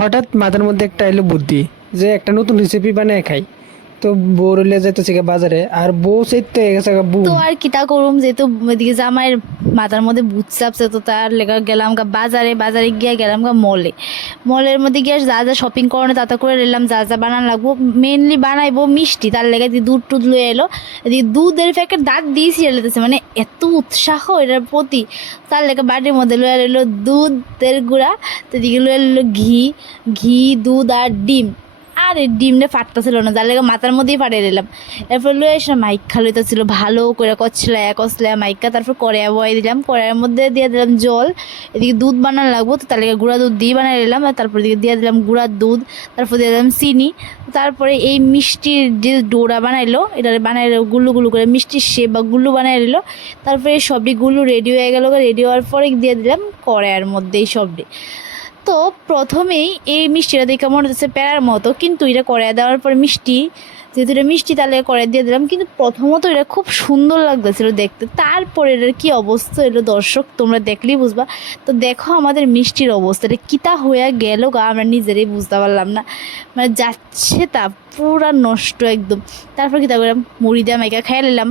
হঠাৎ মাথার মধ্যে একটা এলো বুদ্ধি যে একটা নতুন রেসিপি বানিয়ে খাই। তো বউ রইলে যাইতেছে গিয়ে বাজারে, আর বউ চাইতে গেছে গা তো বুম। আর কিতা করুম, যেহেতু এদিকে জামাইয়ের মাথার মধ্যে ভূত চাপছে, তো তার লেগে গেলাম গা বাজারে। বাজারে গিয়ে গেলাম গা মলে। মলের মধ্যে গিয়ে যা যা শপিং করানো তা তা করে নিলাম, যা যা বানান লাগবো। মেনলি বানাইবো মিষ্টি, তার লেগে দুধ টুধ লয়ে এলো। এদিকে দুধের প্যাকেট দাঁত দিয়েছি এলেতেছে, মানে এত উৎসাহ এটার প্রতি। তার লেগে বাটির মধ্যে লয়ে এলো দুধের গুঁড়া। তো এদিকে লয়ে এলো ঘি। ঘি, দুধ আর ডিম। আর এই ডিমটা ফাটতেছিল না, যার লেগে মাথার মধ্যেই ফাটিয়ে দিলাম। এরপর লয়ে এসে মাইখা লইতেছিল ভালো করে, কচলায়া কচলায়া মাইখা। তারপর কড়াইয়া বয়ে দিলাম, কড়াইয়ের মধ্যে দিয়ে দিলাম জল। এদিকে দুধ বানানো লাগবো, তো তার লেগে গুঁড়া দুধ দিয়ে বানিয়ে দিলাম। আর তারপর দিকে দিয়ে দিলাম গুঁড়ার দুধ। তারপর দিয়ে দিলাম চিনি। তারপরে এই মিষ্টির যে ডোরা বানাইলো, এটা বানাইলো গুল্লু গুল্লু করে মিষ্টির শেপ বা গুল্লু বানাই দিল। তারপরে সবটি গুল্লু রেডি হয়ে গেল। রেডি হওয়ার পরে দিয়ে দিলাম কড়াইয়ের মধ্যে এই সবটি। তো প্রথমেই এই মিষ্টিটা দেখে মনে হচ্ছে প্যারার মতো, কিন্তু এটা কড়াইয়ে দেওয়ার পরে মিষ্টি, যেহেতু এটা মিষ্টি তাহলে কড়াই দিয়ে দিলাম। কিন্তু প্রথমত এটা খুব সুন্দর লাগতেছিল দেখতে, তারপরে এটার কী অবস্থা এলো দর্শক তোমরা দেখলেই বুঝবা। তো দেখো আমাদের মিষ্টির অবস্থা, এটা কিতা হয়ে গেল গা, আমরা নিজেরাই বুঝতে পারলাম না। মানে যাচ্ছে তা পুরা নষ্ট একদম। তারপর কিতা করলাম, মুড়ি দিয়ে মাইকা খেয়ে নিলাম।